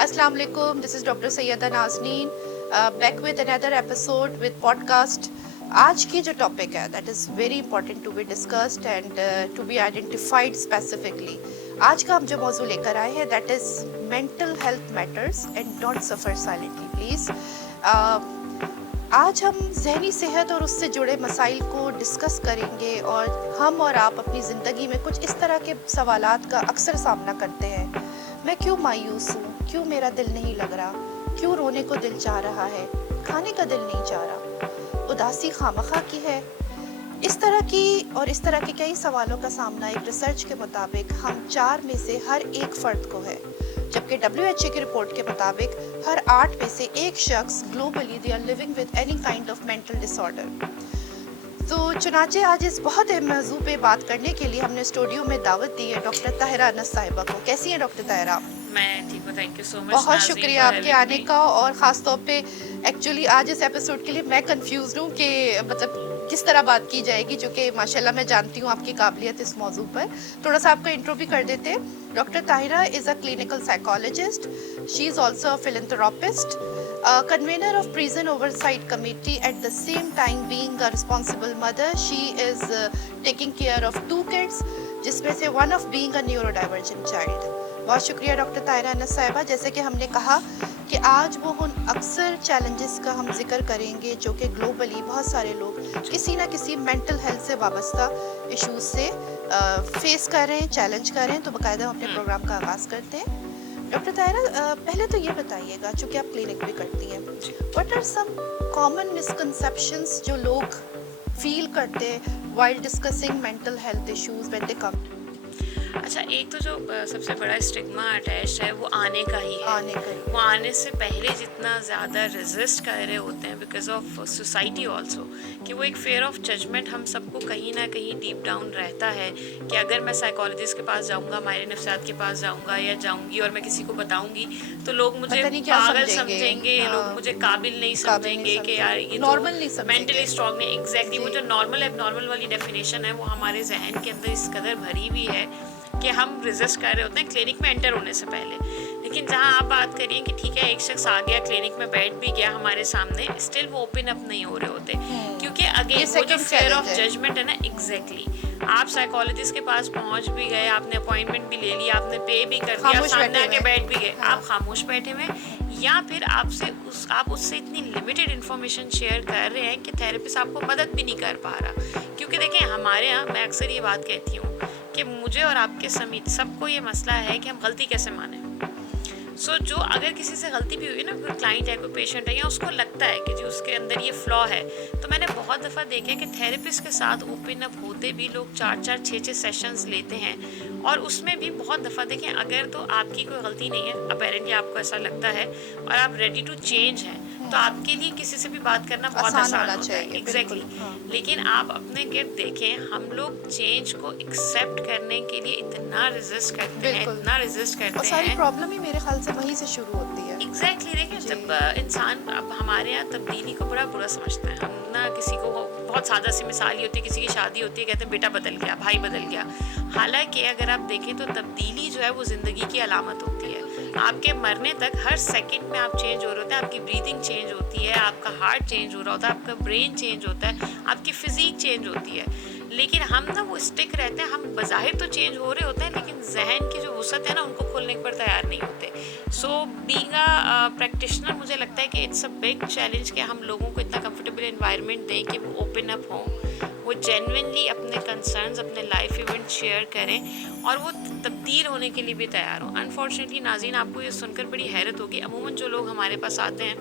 Assalamu alaikum. This is Dr. Sayyada Nazneen back with another episode with podcast. आज की जो topic है that is very important to be discussed and to be identified specifically. आज का हम जो मौजू लेकर आए हैं that is mental health matters and don't suffer silently please. आज हम जहनी सेहत और उससे जुड़े मसाइल को डिस्कस करेंगे और हम और आप अपनी ज़िंदगी में कुछ इस तरह के सवालात का अक्सर सामना करते हैं। मैं क्यों मायूस हूँ, क्यों मेरा दिल नहीं लग रहा, क्यों रोने को दिल चाह रहा है, खाने का दिल नहीं चाह रहा, उदासी खामखा की है। इस तरह के कई सवालों का सामना एक रिसर्च के मुताबिक हम 4 में से हर एक फ़र्द को है, जबकि WHO की रिपोर्ट के मुताबिक हर 8 में से एक शख्स globally they are living with any kind of mental disorder. तो चुनाचे आज इस बहुत अहम मौजू पे बात करने के लिए हमने स्टूडियो में दावत दी है डॉक्टर ताहिरा अनस साहिबा को। कैसी हैं डॉक्टर ताहिरा? मैं ठीक हूँ, थैंक यू सो मच। बहुत शुक्रिया आपके आने का, और ख़ास तौर पे एक्चुअली आज इस एपिसोड के लिए मैं कंफ्यूज हूँ कि मतलब किस तरह बात की जाएगी, जो कि माशाल्लाह मैं जानती हूँ आपकी काबिलियत इस मौजू पर। थोड़ा सा आपका इंट्रो भी कर देते हैं। Doctor Tahira is a clinical psychologist, she is also a philanthropist, convener of prison oversight committee, at the same time being a responsible mother. She is taking care of 2 kids, जिसमें से one of being a neurodivergent child. बहुत शुक्रिया doctor Tahira Anas साहिबा। जैसे कि हमने कहा कि आज वो उन अक्सर चैलेंजेस का हम जिक्र करेंगे जो कि ग्लोबली बहुत सारे लोग किसी ना किसी मेंटल हेल्थ से वाबस्ता इश्यूज से फेस कर रहे हैं, चैलेंज कर रहे हैं। तो बाकायदा हम अपने प्रोग्राम का आगाज़ करते हैं। डॉक्टर ताहिरा, पहले तो ये बताइएगा, चूँकि आप क्लिनिक भी करती हैं, what are some common misconceptions जो लोग फील करते हैं while discussing mental health issues when they come? अच्छा, एक तो जो सबसे बड़ा स्टिग्मा अटैच्ड है वो आने का ही है। वो आने से पहले जितना ज़्यादा रेजिस्ट कर रहे होते हैं बिकॉज ऑफ सोसाइटी ऑल्सो, कि वो एक फेयर ऑफ जजमेंट हम सबको कहीं ना कहीं डीप डाउन रहता है कि अगर मैं साइकोलॉजिस्ट के पास जाऊंगा, माहिर नफ्सियात के पास जाऊंगा या जाऊंगी और मैं किसी को बताऊंगी तो लोग मुझे पागल समझेंगे, लोग मुझे काबिल नहीं समझेंगे कि यार ये नॉर्मल नहीं समझेंगे, मेंटली स्ट्रॉन्ग नहीं। एग्जैक्टली वो जो नॉर्मल एबनॉर्मल वाली डेफिनेशन है वो हमारे जहन के अंदर इस कदर भरी हुई है कि हम रेजिस्ट कर रहे होते हैं क्लिनिक में एंटर होने से पहले। लेकिन जहाँ आप बात करिए कि ठीक है एक शख्स आ गया, क्लिनिक में बैठ भी गया हमारे सामने, स्टिल वो ओपन अप नहीं हो रहे होते, क्योंकि अगेन वो जो फेयर ऑफ जजमेंट है ना। एग्जैक्टली आप साइकोलॉजिस्ट के पास पहुंच भी गए, आपने अपॉइंटमेंट भी ले लिया, आपने पे भी कर दिया, सामने आके बैठ भी गए, आप खामोश बैठे हुए, या फिर आप उससे इतनी लिमिटेड इन्फॉर्मेशन शेयर कर रहे हैं कि थेरेपिस्ट आपको मदद भी नहीं कर पा रहा। क्योंकि देखें हमारे यहाँ, मैं अक्सर ये बात कहती हूँ कि मुझे और आपके समेत सबको ये मसला है कि हम गलती कैसे माने। जो अगर किसी से गलती भी हुई ना, कोई क्लाइंट है, कोई पेशेंट है, या उसको लगता है कि जी उसके अंदर ये फ्लॉ है, तो मैंने बहुत दफ़ा देखा कि थेरेपिस्ट के साथ ओपन अप होते भी लोग 4-4, 6-6 सेशंस लेते हैं, और उसमें भी बहुत दफ़ा देखें अगर तो आपकी कोई गलती नहीं है, अपेरेंटली आपको ऐसा लगता है और आप रेडी टू चेंज हैं, तो आपके लिए किसी से भी बात करना बहुत आसान होता है। एग्जैक्टली लेकिन आप अपने गिर्द देखें, हम लोग चेंज को एक्सेप्ट करने के लिए इतना रेजिस्ट करते हैं, सारी प्रॉब्लम ही मेरे ख्याल से वहीं से शुरू होती है। एग्जैक्टली देखें जब इंसान, अब हमारे यहाँ तब्दीली को बड़ा बुरा समझते हैं हम ना। किसी को बहुत सादा सी मिसाल ही होती है, किसी की शादी होती है, कहते हैं बेटा बदल गया, भाई बदल गया। हालांकि अगर आप देखें तो तब्दीली जो है वो ज़िंदगी की अलामत होती है। आपके मरने तक हर सेकंड में आप चेंज हो रहे होते हैं, आपकी ब्रीदिंग चेंज होती है, आपका हार्ट चेंज हो रहा होता है, आपका ब्रेन चेंज होता है, आपकी फिजिक चेंज होती है। लेकिन हम ना वो स्टिक रहते हैं, हम बज़ाहिर तो चेंज हो रहे होते हैं लेकिन जहन की जो वसअत है ना उनको खोलने पर तैयार नहीं होते। सो बीइंग अ प्रैक्टिशनर मुझे लगता है कि इट्स अ बिग चैलेंज कि हम लोगों को इतना कंफर्टेबल एनवायरनमेंट दें कि वो ओपन अप हों, वो जेन्युइनली अपने कंसर्न्स, अपने लाइफ इवेंट शेयर करें और वो तब्दील होने के लिए भी तैयार हों। अनफॉर्चुनेटली नाज़रीन, आपको ये सुनकर बड़ी हैरत होगी, अमूमन जो लोग हमारे पास आते हैं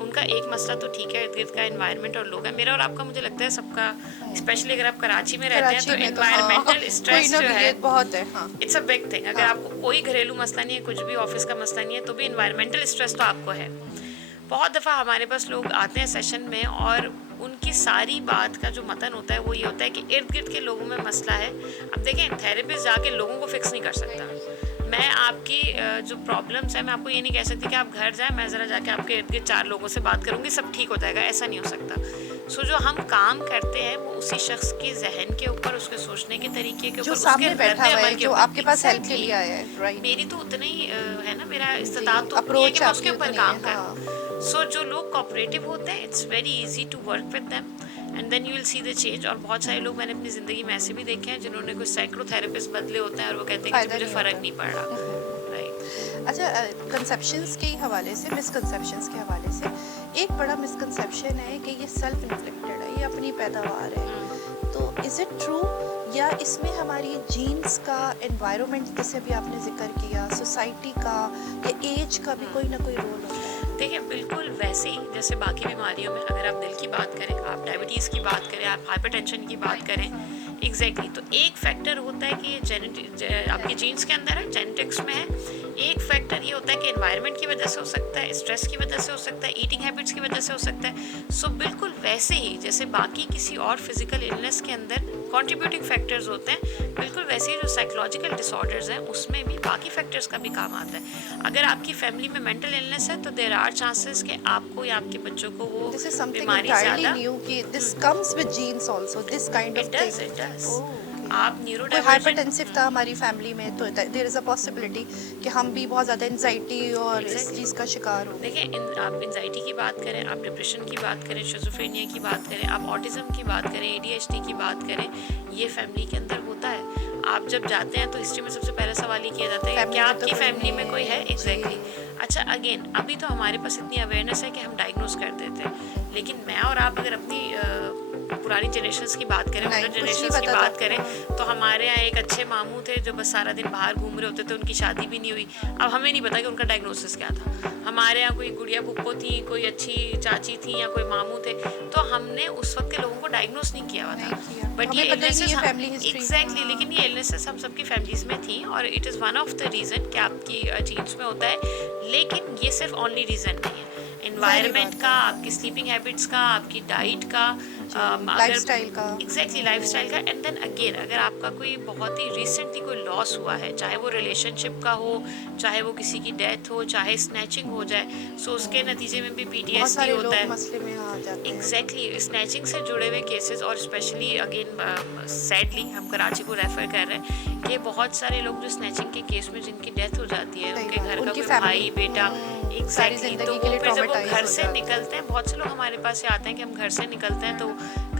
उनका एक मसला तो ठीक है, इर्द गिर्द का एनवायरनमेंट और लोग है। मेरा और आपका मुझे लगता है सबका, स्पेशली अगर आप कराची में रहते हैं तो एनवायरमेंटल स्ट्रेस जो है बहुत है, इट्स अ बिग थिंग। अगर आपको कोई घरेलू मसला नहीं है, कुछ भी ऑफिस का मसला नहीं है, तो भी एनवायरमेंटल स्ट्रेस तो आपको है। बहुत दफ़ा हमारे पास लोग आते हैं सेशन में और उनकी सारी बात का जो मतन होता है वो ये होता है कि इर्द गिर्द के लोगों में मसला है। अब देखें, थेरेपिस्ट जाके लोगों को फिक्स नहीं कर सकता। मैं आपकी जो प्रॉब्लम्स है, मैं आपको ये नहीं कह सकती कि आप घर जाएं, मैं ज़रा जाके आपके इर्द गिर्द 4 लोगों से बात करूँगी, सब ठीक हो जाएगा, ऐसा नहीं हो सकता। सो जो हम काम करते हैं वो उसी शख्स के जहन के ऊपर, उसके सोचने के तरीके के जो ऊपर, सामने उसके बैठा हुआ है, रद्द-ए-अमल के जो ऊपर। आपके पास हेल्प के Exactly. लिए आया है, राइट। मेरी तो उतना ही है ना, मेरा इस्तेताअत तो उतनी है अप्रोच कि मैं आपकी उसके ऊपर उतनी काम है, करूँ। सो जो लोग कोऑपरेटिव होते हैं, it's very easy to work with them and then you will see the change. और बहुत सारे लोग मैंने अपनी ज़िंदगी में ऐसे भी देखे हैं जिन्होंने कोई साइकोथेरेपिस्ट बदले होते हैं और वो कहते हैं कि फायदा मुझे नहीं फ़र्क होता। नहीं पड़ रहा। राइट। अच्छा, कंसेप्शंस के हवाले से, मिसकंसेप्शंस के हवाले से एक बड़ा मिसकंसेप्शन है कि ये सेल्फ इन्फ्लिक्टेड है, ये अपनी पैदावार है, तो इज़ इट ट्रू या इसमें हमारी जीन्स का, एनवायरनमेंट जैसे भी आपने जिक्र किया, सोसाइटी का या एज का भी कोई ना कोई रोल होता है? देखिए, बिल्कुल वैसे ही जैसे बाकी बीमारियों में, अगर आप दिल की बात करें, आप डायबिटीज़ की बात करें, आप हाइपरटेंशन की बात करें, एग्जैक्टली तो एक फैक्टर होता है कि ये आपकी जीन्स के अंदर है, जेनेटिक्स में है। एक फैक्टर ये होता है कि एनवायरनमेंट की वजह से हो सकता है, स्ट्रेस की वजह से हो सकता है, ईटिंग हैबिट्स की वजह से हो सकता है। सो बिल्कुल वैसे ही जैसे बाकी किसी और फिजिकल इलनेस के अंदर कंट्रीब्यूटिंग फैक्टर्स होते हैं, बिल्कुल वैसे ही जो साइकोलॉजिकल डिसऑर्डर्स हैं उसमें भी बाकी फैक्टर्स का भी काम आता है। अगर आपकी फैमिली में मेंटल इलनेस है तो देयर आर चांसेस कि आपको या आपके बच्चों को वो This is something बीमारी entirely ज़्यादा new कि this comes with genes also, this kind of it does thing. It does Oh, okay. आप कोई न्यूरोडाइवर्जेंट हाइपरटेंसिव था हमारी फैमिली में तो देयर इज अ पॉसिबिलिटी कि हम भी बहुत ज़्यादा एंजाइटी और इस Exactly. चीज़ का शिकार हो। देखिए, आप एंजाइटी की बात करें, आप डिप्रेशन की बात करें, शिज़ोफ्रेनिया की बात करें, आप ऑटिज्म की बात करें, ADHD की बात करें, ये फैमिली के अंदर होता है। आप जब जाते हैं तो हिस्ट्री में सबसे पहला सवाल ही किया जाता है कि Family क्या में तो आपकी कोई फैमिली नहीं में कोई है। है, एग्जैक्टली जी। अच्छा, अगेन अभी तो हमारे पास इतनी अवेयरनेस है कि हम डायग्नोज कर देते हैं, लेकिन मैं और आप अगर अपनी पुरानी जनरेशंस की बात करें, नहीं, मॉडर्न कुछ नहीं जनरेशंस की पता था। बात करें, तो हमारे यहाँ एक अच्छे मामू थे जो बस सारा दिन बाहर घूम रहे होते थे, उनकी शादी भी नहीं हुई। अब हमें नहीं पता कि उनका डायग्नोसिस क्या था। हमारे यहाँ कोई गुड़िया पुप्पो थी, कोई अच्छी चाची थी या कोई मामू थे, तो हमने उस वक्त के लोगों को डायग्नोस नहीं किया हुआ नहीं था। किया। बट ये हमें पता ही नहीं इलनेसेस है family history। एग्जैक्टली, लेकिन ये इलनेसेस हम सबकी फैमिलीज में थी और it is one of the reason कि आपकी जीन्स में होता है। लेकिन ये सिर्फ ओनली रीज़न नहीं है, एनवायरनमेंट का, आपकी स्लीपिंग हैबिट्स का, आपकी डाइट का, लाइफस्टाइल का। एग्जैक्टली लाइफस्टाइल का। एंड देन अगेन अगर आपका कोई बहुत ही रिसेंटली कोई लॉस हुआ है, चाहे वो रिलेशनशिप का हो, चाहे वो किसी की डेथ हो, चाहे स्नैचिंग हो जाए, सो उसके नतीजे में भी बहुत PTSD सारे होता लोग है। मसले में आ जाते हैं। एग्जैक्टली स्नैचिंग से जुड़े हुए केसेस, और स्पेशली अगेन सैडली हम कराची को रेफर कर रहे हैं कि बहुत सारे लोग जो स्नैचिंग के केस में जिनकी डेथ हो जाती है, सही उनके बात, घर का उनकी कोई family, भाई बेटा, सारी एग्जैक्टली, जिंदगी तो के वो लिए फिर जब वो traumatized घर हो से जाते हैं। निकलते हैं, बहुत से लोग हमारे पास से आते हैं कि हम घर से निकलते हैं तो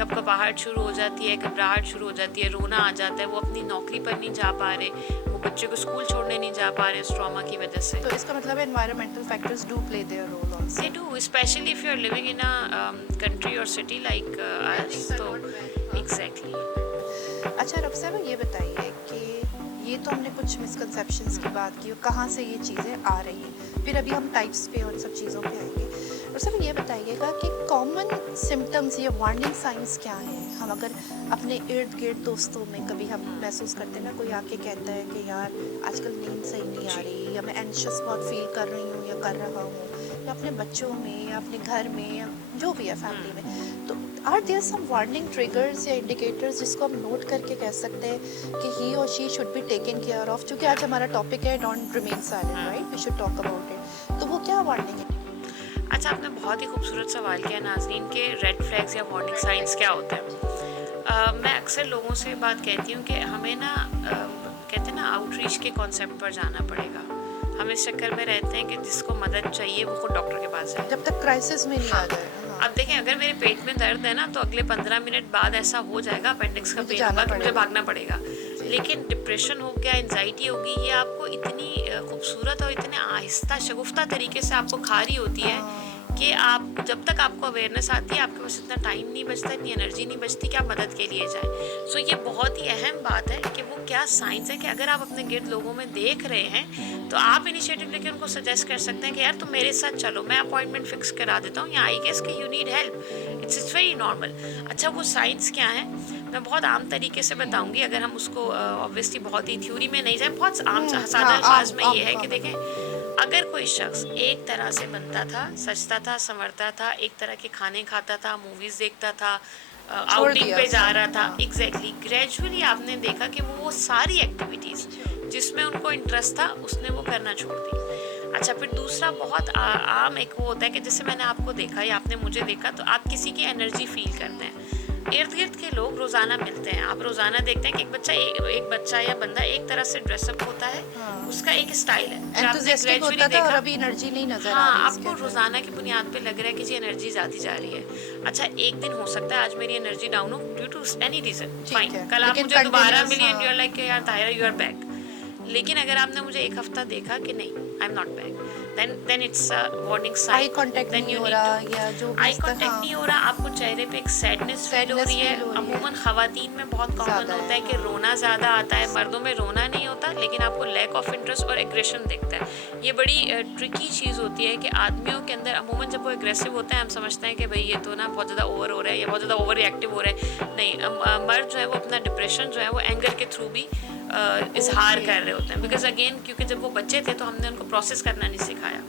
कब घबराहट शुरू हो जाती है, घबराहट शुरू हो जाती है, रोना आ जाता है, वो अपनी नौकरी पर नहीं जा पा रहे, वो बच्चे को स्कूल छोड़ने नहीं जा पा रहे उस ट्रॉमा की वजह से। तो इसका मतलब environmental factors do play their role also. They do, especially if you're living in a country or city like us. तो exactly. अच्छा रब ये बताइए कि ये तो हमने कुछ मिसकंसेप्शंस की बात की, कहाँ से ये चीज़ें आ रही हैं, फिर अभी हम टाइप्स पे और सब चीज़ों पे आएंगे। और सब ये बताइएगा कि कॉमन सिम्टम्स या वार्निंग साइंस क्या हैं। हम अगर अपने इर्द गिर्द दोस्तों में कभी हम महसूस करते हैं ना, कोई आके कहता है कि यार आजकल नींद सही नहीं आ रही, या मैं एंशियस बहुत फील कर रही हूँ या कर रहा हूँ, या अपने बच्चों में या अपने घर में या जो भी है फैमिली में, तो are there some warning triggers या इंडिकेटर्स जिसको हम नोट करके कह सकते हैं कि ही और she should be taken care of. क्योंकि आज हमारा टॉपिक है don't remain silent, right, we should talk about it. तो वो क्या वार्निंग है? अच्छा, आपने बहुत ही खूबसूरत सवाल किया नाज़रीन के रेड फ्लैग्स या वार्निंग साइंस क्या होते हैं। मैं अक्सर लोगों से बात कहती हूँ कि हमें ना कहते हैं ना आउटरीच के कॉन्सेप्ट पर जाना पड़ेगा। हम इस चक्कर में रहते हैं कि जिसको मदद चाहिए वो खुद डॉक्टर के पास जाए, जब तक क्राइसिस में नहीं आ जाए। अब देखें, अगर मेरे पेट में दर्द है ना तो अगले 15 मिनट बाद ऐसा हो जाएगा, अपेंडिक्स का मुझे पेन होगा जाना कि मुझे पड़ेगा। भागना पड़ेगा। लेकिन डिप्रेशन हो गया, एंजाइटी होगी, ये आपको इतनी खूबसूरत और इतने आहिस्ता शगुफ्ता तरीके से आपको खा रही होती है कि आप जब तक आपको अवेयरनेस आती है आपके पास इतना टाइम नहीं बचता, इतनी एनर्जी नहीं बचती कि आप मदद के लिए जाएं। सो ये बहुत ही अहम बात है कि वो क्या साइंस है कि अगर आप अपने गिर्द लोगों में देख रहे हैं तो आप इनिशिएटिव लेके उनको सजेस्ट कर सकते हैं कि यार तुम मेरे साथ चलो, मैं अपॉइंटमेंट फिक्स करा देता हूँ, या आई गेस कि you need help, it's very normal. अच्छा, वो साइंस क्या है मैं बहुत आम तरीके से बताऊंगी, अगर हम उसको ऑब्वियसली बहुत ही थ्योरी में नहीं जाए, बहुत आम सादा अल्फाज में ये है कि देखें, अगर कोई शख्स एक तरह से बनता था, सजता था, संवरता था, एक तरह के खाने खाता था, मूवीज देखता था, आउटिंग पे जा रहा था, एग्जैक्टली ग्रेजुअली आपने देखा कि वो सारी एक्टिविटीज़ जिसमें उनको इंटरेस्ट था उसने वो करना छोड़ दी। अच्छा, फिर दूसरा बहुत आम एक वो होता है कि जैसे मैंने आपको देखा या आपने मुझे देखा, तो आप किसी की एनर्जी फील करते हैं। इर्द गिर्द के लोग रोजाना मिलते हैं, आप रोजाना देखते हैं कि एक बच्चा या बंदा एक तरह से ड्रेसअप होता है, हाँ। उसका एक स्टाइल है। फिर आपने एंथुसियास्टिक ग्रेजुअली होता था और देखा, अभी एनर्जी नहीं नजर आ हाँ, रही इसके आपको अंदर। रोजाना की बुनियाद पे लग रहा है कि जी एनर्जी जाती जा रही है। अच्छा, एक दिन हो सकता है आज मेरी एनर्जी डाउन हो ड्यू टू एनी रीजन, ठीक फाइन, है, कल आप लेकिन मुझे दोबारा continuous, मिली एंड हाँ। यू आर लाइक यार ताहिरा यू आर बैक। लेकिन अगर आपने मुझे एक हफ्ता देखा कि नहीं, I am not back, then it's a warning sign. Eye contact नहीं हो रहा या जो भी आई इस तरह, कांटेक्ट हाँ। नहीं हो रहा, आपको चेहरे पे एक सैडनेस फील हो Sadness रही है। feel हो रही है। अमूमन खवातीन में बहुत कॉमन ज़्यादा होता है है, कि हाँ। रोना ज़्यादा आता है, मर्दों में रोना नहीं होता, लेकिन आपको लैक ऑफ इंटरेस्ट और एग्रेशन दिखता है। ये बड़ी ट्रिकी चीज़ होती है कि आदमियों के अंदर अमूमन जब वो एग्रेसिव होते हैं, हम समझते हैं कि भाई ये तो ना बहुत ज़्यादा ओवर हो रहा है या बहुत ज़्यादा ओवर रिएक्टिव हो रहा है। नहीं, मर्द जो है वो अपना डिप्रेशन जो है वो एंगर के थ्रू भी इजहार Okay. कर रहे होते हैं, बिकॉज अगेन क्योंकि जब वो बच्चे थे तो हमने उनको प्रोसेस करना नहीं सिखाया।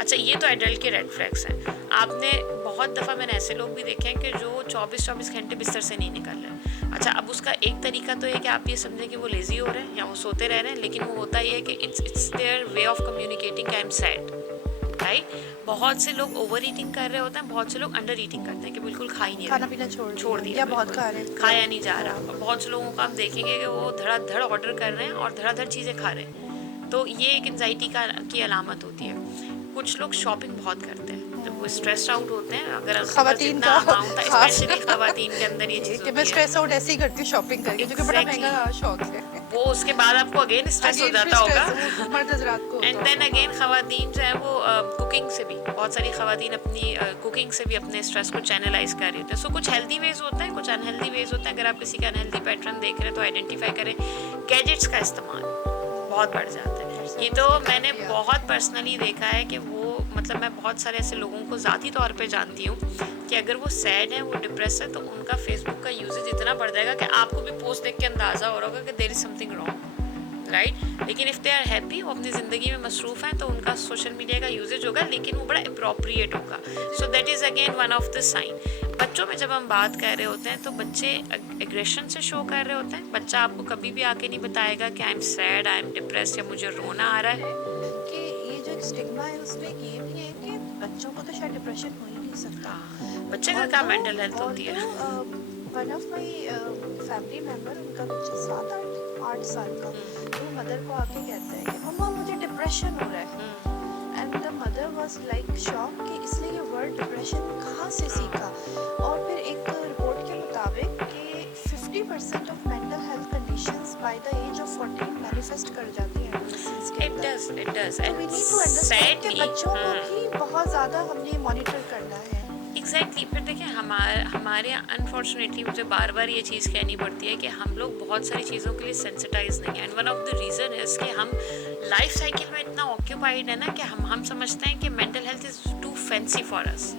अच्छा, ये तो एडल्ट के रेड फ्लैग्स हैं। आपने बहुत दफ़ा मैंने ऐसे लोग भी देखे हैं कि जो 24-24 घंटे बिस्तर से नहीं निकल रहे। अच्छा, अब उसका एक तरीका तो है कि आप ये समझें कि वो लेज़ी हो रहे हैं या वो सोते रह रहे हैं, लेकिन वो होता ये है कि it's their way of communicating कि आई एम सैड, राइट। बहुत से लोग ओवर ईटिंग कर रहे होते हैं, बहुत से लोग अंडर ईटिंग करते हैं कि बिल्कुल खा ही नहीं खाना रहे, पीना छोड़ दिया, या बहुत बिल्कुल खा रहे हैं। खाया नहीं जा रहा। और बहुत से लोगों को आप देखेंगे कि वो धड़ाधड़ ऑर्डर कर रहे हैं और धड़ाधड़ चीज़ें खा रहे हैं, तो ये एक एंजाइटी की अलामत होती है। कुछ लोग शॉपिंग बहुत करते हैं जब वो स्ट्रेस आउट होते हैं, अगर उनके पास खवातीन जितना का अमाउंट है, खास। स्पेशली खवातीन के अंदर ये चीज़ कि मैं होती है, स्ट्रेस आउट ऐसे ही करती हूँ शॉपिंग करके, जो कि बड़ा Exactly. महंगा शौक है। वो उसके बाद आपको अगेन स्ट्रेस हो Again जाता फिर होगा। stress वो मर्द हजरात को एंड होता देन अगेन खवातीन जो है वो कुकिंग से भी, बहुत सारी खवातीन अपनी कुकिंग से भी अपने स्ट्रेस को चैनलाइज कर रही होती है। सो कुछ हेल्दी वेज होते हैं, कुछ अनहेल्दी वेज होते हैं। अगर आप किसी का अनहेल्दी पैटर्न देख रहे हैं तो आइडेंटिफाई करें। गैजेट्स का इस्तेमाल बहुत बढ़ जाता है। ये तो मैंने बहुत पर्सनली देखा है कि वो मतलब मैं बहुत सारे ऐसे लोगों को ज़ाती तौर पे जानती हूँ कि अगर वो सैड है, वो डिप्रेस है, तो उनका फेसबुक का यूजेज इतना बढ़ जाएगा कि आपको भी पोस्ट देख के अंदाज़ा हो रहा होगा कि there is something wrong, right. लेकिन इफ़ दे आर हैप्पी, वो अपनी ज़िंदगी में मसरूफ़ हैं, तो उनका सोशल मीडिया का यूजेज होगा, लेकिन वो बड़ा अप्रोप्रिएट होगा। So that is again one of the sign. बच्चों में जब हम बात कर रहे होते हैं तो बच्चे एग्रेशन से शो कर रहे होते हैं। बच्चा आपको कभी भी आके नहीं बताएगा कि I am sad, I am depress या मुझे रोना आ रहा है। कि ये जो स्टिग्मा है उसमें ये भी है कि बच्चों को तो शायद डिप्रेशन हो ही नहीं सकता। बच्चे का क्या मेंटल हेल्थ होती है? One of my family member, उनका बच्चा 7-8 साल का, तो मदर को आके कहता है कि मम्मा मुझे डिप्रेशन हो रहा है। And the mother was like shock कि इसने ये वर्ड डिप्रेशन कहाँ से सीखा। और फिर एक रिपोर्ट के मुताबिक कि 50% of mental health conditions by the age of 14 manifest कर जाती हैं एडोलेसेंस के अंदर। It does तो we need to understand कि बच्चों को भी बहुत ज़्यादा हमने मॉनिटर करना है। एग्जैक्टली। फिर देखिए हमारे यहाँ अनफॉर्चुनेटली मुझे बार बार ये चीज़ कहनी पड़ती है कि हम लोग बहुत सारी चीज़ों के लिए सेंसिटाइज नहीं है। And one of the reason is कि हम लाइफ साइकिल में इतना ऑक्यूपाइड है ना कि हम समझते हैं कि mental health is too fancy for us.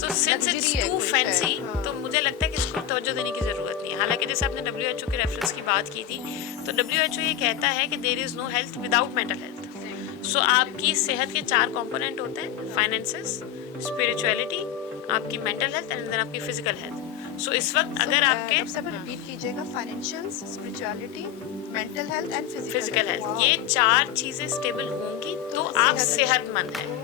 So since it's Luxury है टू कुछ है, फैंसी, हाँ। तो मुझे लगता है कि इसको तवज्जो देने की ज़रूरत नहीं है। हालांकि जैसे आपने WHO के रेफरेंस की बात की थी, तो WHO ये कहता है कि there is no health without mental health. So आपकी सेहत के 4 कंपोनेंट होते हैं, फाइनेंसेस, स्पिरिचुअलिटी, आपकी मेंटल हेल्थ एंड देन आपकी फिजिकल हेल्थ। सो इस वक्त अगर आपके रिपीट कीजिएगा, financials, spirituality, mental health and physical health, ये 4 चीज़ें स्टेबल होंगी तो आप सेहतमंद हैं।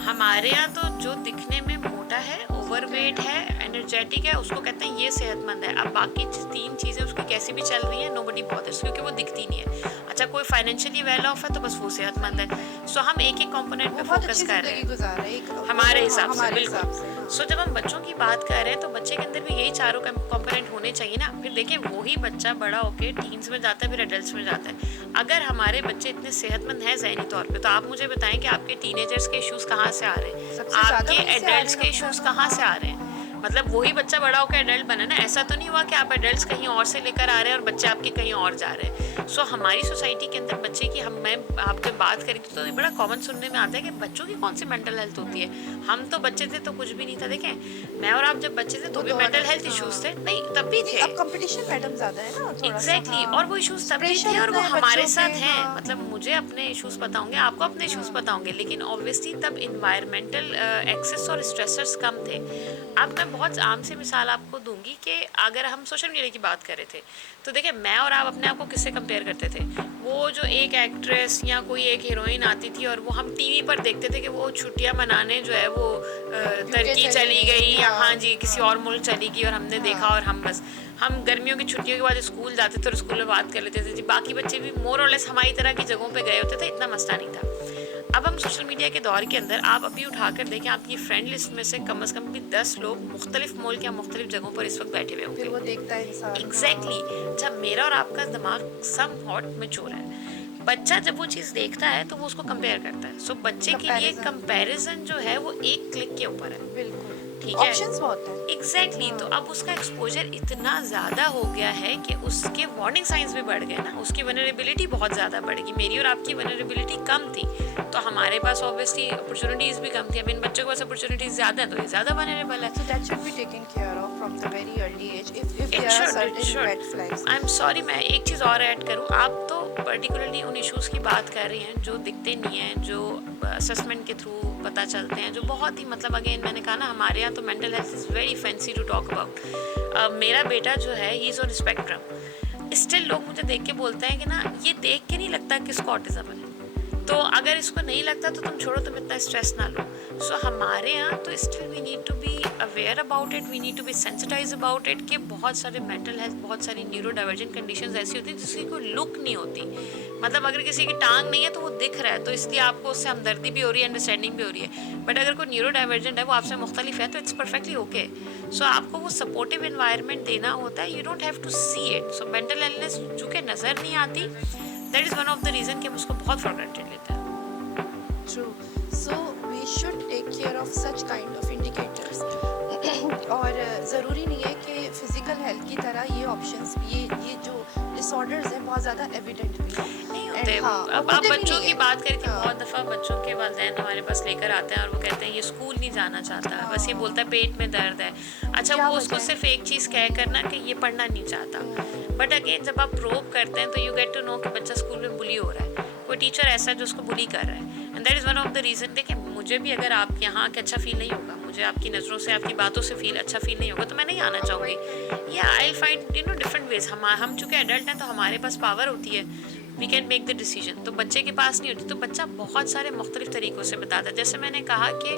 हमारे यहाँ तो जो दिखने में मोटा है, ओवरवेट है, एनर्जेटिक है, उसको कहते हैं ये सेहतमंद है। अब बाकी 3 चीज़ें उसकी कैसी भी चल रही हैं, नोबडी बॉदर्स, क्योंकि वो दिखती नहीं है। अच्छा, कोई फाइनेंशियली वेल ऑफ है तो बस वो सेहतमंद है। सो हम एक एक कंपोनेंट पे फोकस कर रहे हैं हमारे हिसाब से, बिल्कुल। सो जब हम बच्चों की बात कर रहे हैं तो बच्चे के अंदर भी यही 4 कंपोनेंट होने चाहिए ना। फिर देखिए वही बच्चा बड़ा होके टीन्स में जाता है, फिर एडल्ट्स में जाता है। अगर हमारे बच्चे इतने सेहतमंद हैं ज़हनी तौर पे, तो आप मुझे बताएं कि आपके टीनेजर्स के इश्यूज़ कहाँ से आ रहे हैं, आपके एडल्ट्स के इश्यूज़ कहाँ से आ रहे हैं। मतलब वही बच्चा बड़ा होकर एडल्ट बना ना, ऐसा तो नहीं हुआ कि आप एडल्ट्स कहीं और से लेकर आ रहे हैं और बच्चे आपके कहीं और जा रहे हैं। सो हमारी सोसाइटी के अंदर बच्चे की मैं आप जब बात करी थी तो ये बड़ा कॉमन सुनने में आता है कि बच्चों की कौन सी मेंटल हेल्थ होती है। हम तो बच्चे थे तो कुछ भी नहीं था। देखें मैं और आप जब बच्चे थे तो भी मेंटल हेल्थ इश्यूज थे, नहीं तब भी थे। अब कंपटीशन मैडम ज़्यादा है ना, थोड़ा एग्जैक्टली, और वो इश्यूज तब भी थे और वो हमारे साथ हैं। मतलब मुझे अपने इश्यूज पता होंगे, आपको अपने इश्यूज पता होंगे, लेकिन ऑब्वियसली तब इन्वायरमेंटल एक्सेस और स्ट्रेसर्स कम थे। अब मैं बहुत आम सी मिसाल आपको दूंगी कि अगर हम सोशल मीडिया की बात कर रहे थे तो देखिए मैं और आप अपने आप को किससे कंपेयर करते थे, वो जो एक एक्ट्रेस या कोई एक हीरोइन आती थी और वो हम टीवी पर देखते थे कि वो छुट्टियां मनाने जो है वो तुर्की चली गई या हाँ जी किसी और मुल्क चली गई और हमने देखा और हम गर्मियों की छुट्टियों के बाद स्कूल जाते थे और स्कूल में बात कर लेते थे जी, बाकी बच्चे भी मोर और लेस हमारी तरह की जगहों पे गए होते थे, इतना मसला नहीं था। अब हम सोशल मीडिया के दौर के अंदर आप अभी उठाकर देखें आपकी फ्रेंड लिस्ट में से कम भी 10 लोग मुख्तलिफ मुल्क या मुख्तलिफ जगहों पर इस वक्त बैठे हुए फिर वो होंगे। देखता है इंसान। एग्जैक्टली जब मेरा और आपका दिमाग सम हॉट मैच्योर है, बच्चा जब वो चीज़ देखता है तो वो उसको कंपेयर करता है। सो बच्चे के लिए कंपैरिजन जो है वो एक क्लिक के ऊपर है, बिल्कुल ठीक है, ऑप्शंस बहुत हैं। एग्जैक्टली तो अब उसका एक्सपोजर इतना ज़्यादा हो गया है कि उसके वार्निंग साइंस भी बढ़ गए ना, उसकी वनरेबिलिटी बहुत ज़्यादा बढ़ गई। मेरी और आपकी वनरेबिलिटी कम थी तो हमारे पास ऑब्वियसली अपॉर्चुनिटीज़ भी कम थी। अब इन बच्चों के पास अपॉर्चुनिटीज़ ज़्यादा है तो ये ज़्यादा वनरेबल है। So that should be taken care of from the very early age if there are certain red flags. I am sorry मैं एक चीज़ और ऐड करूँ, आप तो पर्टिकुलरली उन इश्यूज़ की बात कर रही हैं जो दिखते नहीं हैं, जो असेसमेंट के थ्रू पता चलते हैं, जो बहुत ही मतलब अगेन मैंने कहा ना हमारे यहाँ तो mental health is very fancy to talk about. मेरा बेटा जो है he is on spectrum, still लोग मुझे देख के बोलते हैं कि ना ये देख के नहीं लगता किसको ऑटिज्म है, तो अगर इसको नहीं लगता तो तुम छोड़ो, तुम इतना स्ट्रेस ना लो। सो हमारे यहाँ तो still we need to be aware about it, we need to be sensitize about it कि बहुत सारे मेंटल हेल्थ, बहुत सारी न्यूरो डाइवर्जेंट कंडीशंस ऐसी होती हैं जिसकी कोई लुक नहीं होती। मतलब अगर किसी की टांग नहीं है तो वो दिख रहा है तो इसलिए आपको उससे हमदर्दी भी हो रही है, अंडरस्टैंडिंग भी हो रही है, बट अगर कोई न्यूरो डाइवर्जेंट है वो आपसे मुख्तलिफ है तो इट्स परफेक्टली ओके। सो आपको वो सपोर्टिव इन्वायरमेंट देना होता है, you don't have to see it. So mental illness चूँकि नज़र नहीं आती, that is one of the reason कि हम उसको बहुत फॉर ग्रांटेड लेते हैं। True. So we should take care of such kind of indicators. और ज़रूरी नहीं है कि फिजिकल हेल्थ की तरह ये ऑप्शंस ये जो डिसऑर्डर्स हैं बहुत ज़्यादा एविडेंट भी नहीं होते। हाँ, अब होते आप भी बच्चों नहीं की है। बात करें कि हाँ। बहुत दफ़ा बच्चों के वालिदैन हमारे पास लेकर आते हैं और वो कहते हैं ये स्कूल नहीं जाना चाहता, बस ये बोलता है पेट में दर्द है। अच्छा क्या वो उसको वजह है? सिर्फ एक चीज़ कह करना कि ये पढ़ना नहीं चाहता, बट अगेन जब आप प्रोब करते हैं तो यू गेट टू नो कि बच्चा स्कूल में बुली हो रहा है, कोई टीचर ऐसा है जो उसको बुली कर रहा है, and that is one of the reason. देखिए मुझे भी अगर आप यहाँ के अच्छा फील नहीं होगा, मुझे आपकी नज़रों से आपकी बातों से फील अच्छा फील नहीं होगा तो मैं नहीं आना चाहूँगी, या I find you know different ways. हम चूँकि एडल्ट हैं तो हमारे पास पावर होती है, we can make the decision, तो बच्चे के पास नहीं होती। तो बच्चा बहुत सारे मुख्तलिफ तरीक़ों से बताता है। जैसे मैंने कहा कि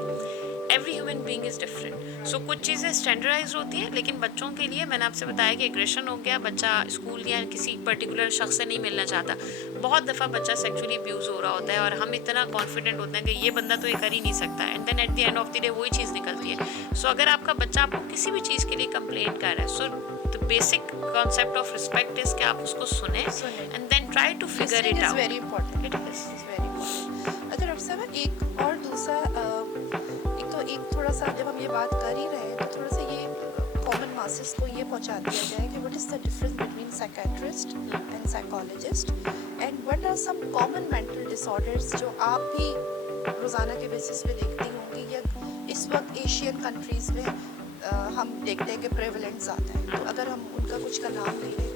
every human being is different, so कुछ चीज़ें स्टैंडर्डाइज होती हैं, लेकिन बच्चों के लिए मैंने आपसे बताया कि एग्रेशन हो गया, बच्चा स्कूल या किसी पर्टिकुलर शख्स से नहीं मिलना चाहता, बहुत दफ़ा बच्चा सेक्सुअली अब्यूज़ हो रहा होता है और हम इतना कॉन्फिडेंट होते हैं कि ये बंदा तो ये कर ही नहीं सकता, and then at the end of the day वही चीज़ निकलती है। सो अगर आपका बच्चा आपको किसी भी चीज़ के लिए कंप्लेंट कर रहा है, so the basic concept of respect is कि आप उसको सुने and then try to figure it out. Very important, it is very important. अच्छा डॉक्टर साहब एक और दूसरा एक थोड़ा सा जब हम ये बात कर ही रहे हैं तो थोड़ा सा ये कॉमन मासेस को ये पहुंचा दिया जाए कि what is the difference between psychiatrist and psychologist and what are some common mental disorders जो आप भी रोज़ाना के बेसिस पे देखती होंगी या इस वक्त एशियन कंट्रीज़ में हम देखते हैं कि प्रेवलेंट ज़्यादा है, तो अगर हम उनका कुछ का नाम ले लें।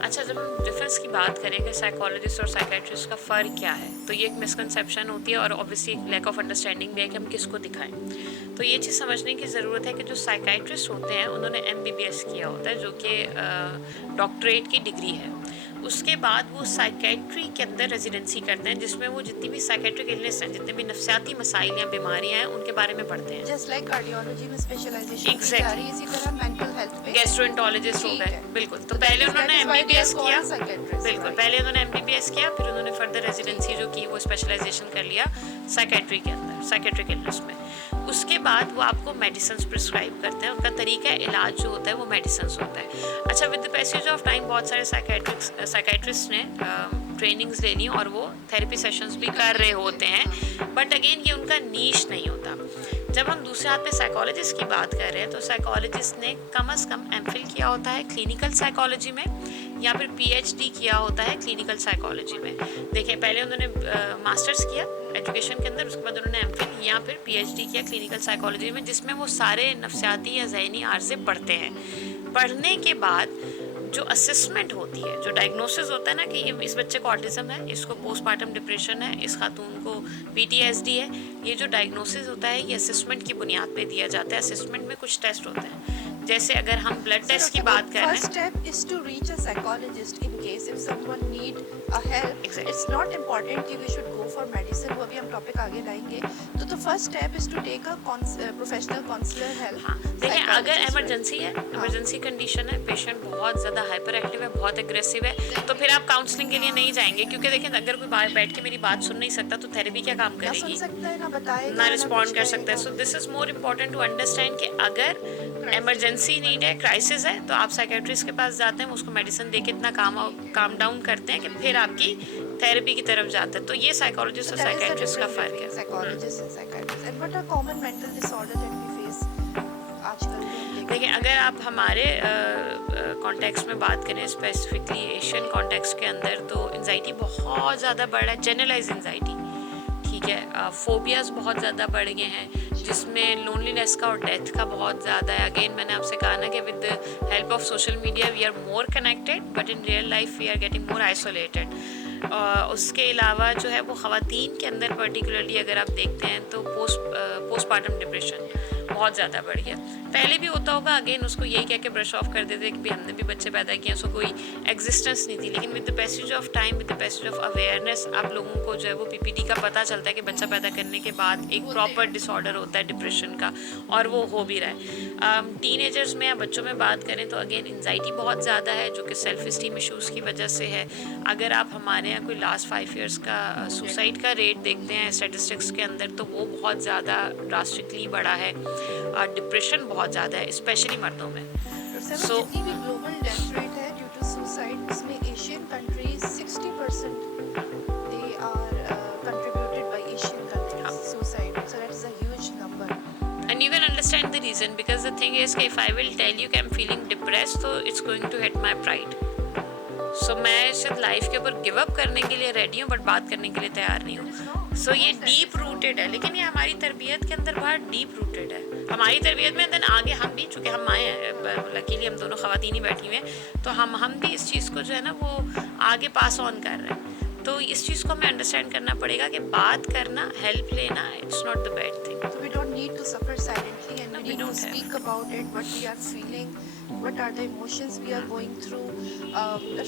अच्छा जब हम डिफरेंस की बात करें कि साइकोलॉजिस्ट और साइकेट्रिस्ट का फ़र्क क्या है, तो ये एक मिसकंसेप्शन होती है और ऑब्वियसली लैक ऑफ अंडरस्टैंडिंग भी है कि हम किसको दिखाएं। तो ये चीज़ समझने की ज़रूरत है कि जो साइकेट्रिस्ट होते हैं उन्होंने MBBS किया होता है जो कि डॉक्टरेट की डिग्री है, उसके बाद वो साइकेट्री के अंदर रेजिडेंसी करते हैं जिसमें वो जितनी भी साइकेट्रिक इलनेस हैं, जितने भी नफ्सियाती मसाइल या बीमारियां हैं उनके बारे में पढ़ते हैं। जस्ट लाइक कार्डियोलॉजी में स्पेशलाइजेशन Exactly. इसी तरह मेंटल हेल्थ पे गैस्ट्रोएंटरोलॉजिस्ट हो ठीक गए, है। बिल्कुल। तो पहले उन्होंने MBBS किया, बिल्कुल right? पहले उन्होंने MBBS किया, फिर उन्होंने फर्दर रेजिडेंसी जो की वो स्पेशलाइजेशन कर लिया साइकेट्री के अंदर, साइकेट्रिक इलनेस में। उसके बाद वो आपको मेडिसिन प्रिस्क्राइब करते हैं, उनका तरीका इलाज जो होता है वो मेडिसिन होता है। अच्छा with the passage of time बहुत सारे साइकेट्रिस्ट ने ट्रेनिंग्स लेनी और वो थेरेपी सेशंस भी कर रहे होते हैं, बट अगेन ये उनका नीश नहीं होता। जब हम दूसरे हाथ पे साइकोलॉजिस्ट की बात कर रहे हैं तो साइकोलॉजिस्ट ने कम से कम MPhil किया होता है क्लिनिकल साइकोलॉजी में या फिर PhD किया होता है क्लिनिकल साइकोलॉजी में। देखिए पहले उन्होंने मास्टर्स किया एजुकेशन के अंदर, उसके बाद उन्होंने MPhil या फिर PhD किया क्लिनिकल साइकोलॉजी में, जिसमें वो सारे नफ्सियाती या ज़हनी आर्ज़े पढ़ते हैं। पढ़ने के बाद जो असेसमेंट होती है, जो डायग्नोसिस होता है ना कि ये इस बच्चे को ऑटिज्म है, इसको पोस्टमार्टम डिप्रेशन है, इस खातून को PTSD है, ये जो डायग्नोसिस होता है ये असेसमेंट की बुनियाद पे दिया जाता है। असेसमेंट में कुछ टेस्ट होते हैं, जैसे अगर हम ब्लड टेस्ट की बात करें, first step is to reach a psychologist in case if someone need a help. Exactly. It's not important कि we should go for medicine, वो अभी हम टॉपिक आगे लाएंगे। तो first step is to take a professional counselor help. हाँ देखिए, अगर psychologist, इमरजेंसी है, इमरजेंसी कंडीशन है, पेशेंट बहुत ज़्यादा हाइपर एक्टिव है, बहुत एग्रेसिव है, तो फिर आप काउंसलिंग के लिए नहीं जाएंगे, क्योंकि देखिए अगर कोई बाहर बैठ के मेरी बात सुन नहीं सकता तो थेरेपी क्या काम ना सुन करेगी, सकता है ना बताएगा ना ना रिस्पॉन्ड कुछ कर सकता है। करेगा। So this is more important to understand कि अगर इमरजेंसी नीड है, क्राइसिस है, तो आप साइकेट्रिस्ट के पास जाते हैं, उसको मेडिसिन दे के इतना काम डाउन करते हैं कि फिर आपकी थेरेपी की तरफ जाते हैं। तो ये साइकोलॉजिस्ट और There is a साइकेट्रिस्ट का difference फ़र्क है। between psychologists and psychiatrists. And what are common mental disorder that we face आजकल भी हम देखते देखिए, अगर आप हमारे कॉन्टेक्स्ट में बात करें, स्पेसिफिकली एशियन कॉन्टेक्स्ट के अंदर, तो एंजाइटी बहुत ज़्यादा बढ़ रहा है, जनरलाइज एंजाइटी, ठीक है। फोबियाज बहुत ज़्यादा बढ़ गए हैं, जिसमें लोनलीनेस का और डेथ का बहुत ज़्यादा है। अगेन मैंने आपसे कहा ना कि with the help of social media we are more connected, but in real life we are getting more isolated. उसके अलावा जो है वो ख़वातीन के अंदर पर्टिकुलरली अगर आप देखते हैं तो पोस्टमार्टम डिप्रेशन बहुत ज़्यादा बढ़ गया। पहले भी होता होगा, अगेन उसको यही कह के ब्रश ऑफ कर देते कि भी हमने भी बच्चे पैदा किए, उसको कोई एग्जिस्टेंस नहीं थी। लेकिन with the passage of time, with the passage of awareness, आप लोगों को जो है वो PPD का पता चलता है कि बच्चा पैदा करने के बाद एक प्रॉपर डिसऑर्डर होता है डिप्रेशन का, और वो हो भी रहा है। टीनेजर्स में या बच्चों में बात करें तो अगेन एंजाइटी बहुत ज़्यादा है, जो कि सेल्फ इस्टीम इशूज़ की वजह से है। अगर आप हमारे यहाँ कोई लास्ट 5 ईयर्स का सुसाइड का रेट देखते हैं स्टेटिस्टिक्स के अंदर, तो वो बहुत ज़्यादा ड्रास्टिकली बढ़ा है। डिप्रेशन बहुत ज़्यादा है, स्पेशली मर्दों में। हैं। So- जितनी भी ग्लोबल डेथ रेट है ड्यू टू सुसाइड, उसमें Asian countries 60% they are contributed by Asian countries suicide. So that is a huge number. And you can understand the reason, because the thing is कि if I will tell you कि I'm feeling depressed, so it's going to hit my pride. So मैं शायद life के ऊपर give up करने के लिए ready हूँ, बट बात करने के लिए तैयार नहीं हूँ। सो ये डीप रूटेड है, लेकिन ये हमारी तरबियत के अंदर बहुत डीप रूटेड है। हमारी तरबियत में देन आगे हम भी, चूँकि हम आए हैं, लकीली हम दोनों ख़वातीन ही बैठी हुई हैं, तो हम भी इस चीज़ को जो है ना वो आगे पास ऑन कर रहे हैं। तो इस चीज़ को हमें अंडरस्टैंड करना पड़ेगा कि बात करना, हेल्प लेना, it's not the bad thing. So we don't need to suffer silently, and No, we we need to don't have. speak about it, what we are feeling, what are the emotions we are going through.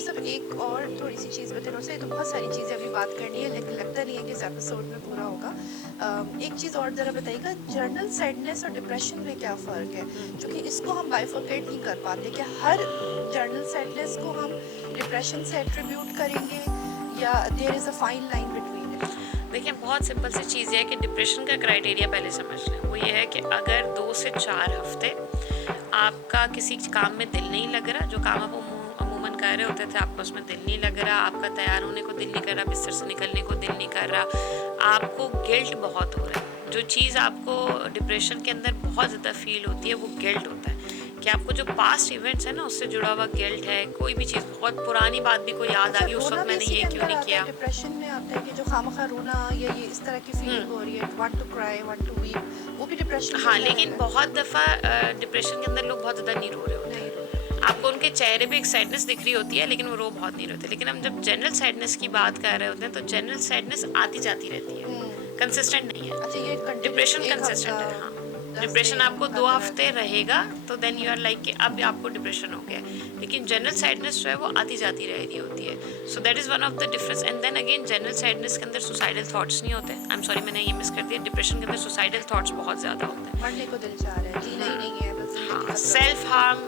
सब एक और थोड़ी सी चीज़ बताना से, तो बहुत सारी चीज़ें अभी बात करनी है, लेकिन लगता नहीं है कि इस एपिसोड में पूरा होगा। एक चीज़ और ज़रा बताइएगा, जर्नल सैडनेस और डिप्रेशन में क्या फ़र्क है? क्योंकि इसको हम बाइफर्केट नहीं कर पाते कि हर जर्नल सैडनेस को हम डिप्रेशन से एट्रीब्यूट करेंगे, या there is a fine line between it. देखिए, बहुत सिंपल सी चीज़ है कि डिप्रेशन का क्राइटेरिया पहले समझ लें। वो ये है कि अगर 2 से 4 हफ्ते आपका किसी काम में दिल नहीं लग रहा, जो काम आप अमूमन कर रहे होते थे, आपको उसमें दिल नहीं लग रहा, आपका तैयार होने को दिल नहीं कर रहा, बिस्तर से निकलने को दिल नहीं कर रहा, आपको गिल्ट बहुत हो रहा है। जो चीज़ आपको डिप्रेशन के अंदर बहुत ज़्यादा फील होती है वो गिल्ट होता है, कि आपको जो पास्ट इवेंट्स है ना उससे जुड़ा हुआ गिल्ट है। कोई भी चीज़, बहुत पुरानी बात भी कोई याद आ गई, उस वक्त मैंने ये क्यों नहीं किया। डिप्रेशन में आता है कि जो खामखा रोना या ये इस तरह की फीलिंग हो रही है, want to cry, want to weep, वो भी डिप्रेशन। हाँ, लेकिन बहुत दफ़ा डिप्रेशन के अंदर लोग बहुत ज़्यादा नहीं रो रहे होते हैं। आपको उनके चेहरे पे एक सैडनेस दिख रही होती है, लेकिन वो रो बहुत नहीं रहते। लेकिन हम जब जनरल सैडनेस की बात कर रहे होते हैं, तो जनरल सैडनेस आती जाती रहती है, कंसिस्टेंट नहीं है। अच्छा, ये डिप्रेशन कंसिस्टेंट है। हाँ, डिप्रेशन आपको 2 हफ्ते रहेगा, तो देन यू आर लाइक कि अब आपको डिप्रेशन हो गया। लेकिन जनरल सैडनेस जो है वो आती जाती रह रही होती है। So that is one of the difference. And then again, general sadness के अंदर सुसाइडल थॉट्स नहीं होते। आई एम सॉरी, मैंने ये मिस कर दिया। डिप्रेशन के अंदर सुसाइडल थॉट्स बहुत ज़्यादा होते हैं। मरने को दिल चाह रहा है, जीना ही नहीं है बस। हाँ, सेल्फ हार्म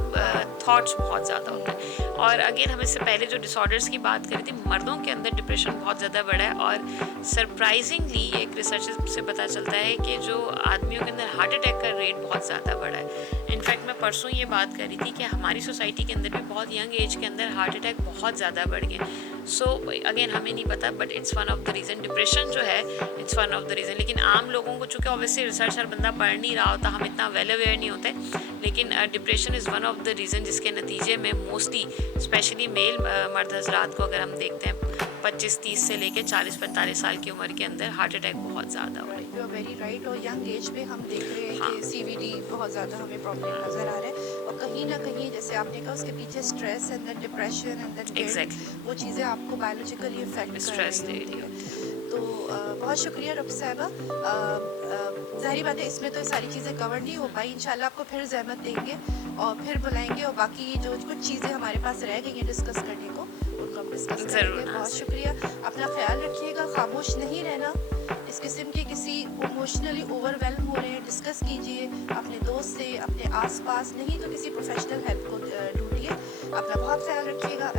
थॉट्स बहुत ज़्यादा होते हैं। और अगेन, हम इससे पहले जो डिसऑर्डर्स की बात करी थी, मर्दों के अंदर डिप्रेशन बहुत ज़्यादा बढ़ा है। और सरप्राइजिंगली एक रिसर्च से पता चलता है कि जो आदमियों के अंदर हार्ट अटैक का रेट बहुत ज़्यादा बढ़ा है। इनफैक्ट मैं परसों ये बात कर रही थी कि हमारी सोसाइटी के अंदर भी बहुत यंग एज के अंदर हार्ट अटैक बहुत ज़्यादा बढ़ गए। सो अगेन, हमें नहीं पता, but it's one of the reason. Depression जो है, it's one of the reason. लेकिन आम लोगों को, चूँकि ऑब्वियसली रिसर्च हर बंदा पढ़ नहीं रहा होता, हम इतना वेल अवेयर नहीं होते, लेकिन depression is one of the reason जिसके नतीजे में मोस्टली स्पेशली मेल मर्द हजरात को अगर हम देखते हैं, 25-30 से लेकर 40-45 साल की उम्र के अंदर हार्ट अटैक बहुत ज़्यादा हो रहे हैं। You are very right. और यंग एज पे हम देख रहे हैं हाँ। कि CVD बहुत ज़्यादा हमें प्रॉब्लम नज़र आ रहा है। और कहीं ना कहीं जैसे जैसे आपने कहा उसके पीछे stress and then depression and then Exactly. वो चीज़ें आपको बायोलॉजिकली इफेक्ट कर Stress रही दे रही होती है। तो बहुत शुक्रिया डॉक्टर साहिबा। ज़ाहिर बात है इसमें तो ये सारी चीज़ें कवर नहीं हो पाई, इंशाल्लाह आपको फिर ज़हमत देंगे और फिर बुलाएंगे और बाकी जो कुछ चीज़ें हमारे पास रह गई हैं डिस्कस करने को उनको हम डिस्कस ज़रूर, करेंगे। हाँ, बहुत ज़रूर। शुक्रिया, अपना ख्याल रखिएगा, खामोश नहीं रहना। इस किस्म के किसी इमोशनली ओवरवेलम हो रहे हैं, डिस्कस कीजिए अपने दोस्त से, अपने आसपास, नहीं तो किसी प्रोफेशनल हेल्प को ढूंढिए। अपना बहुत ख्याल रखिएगा।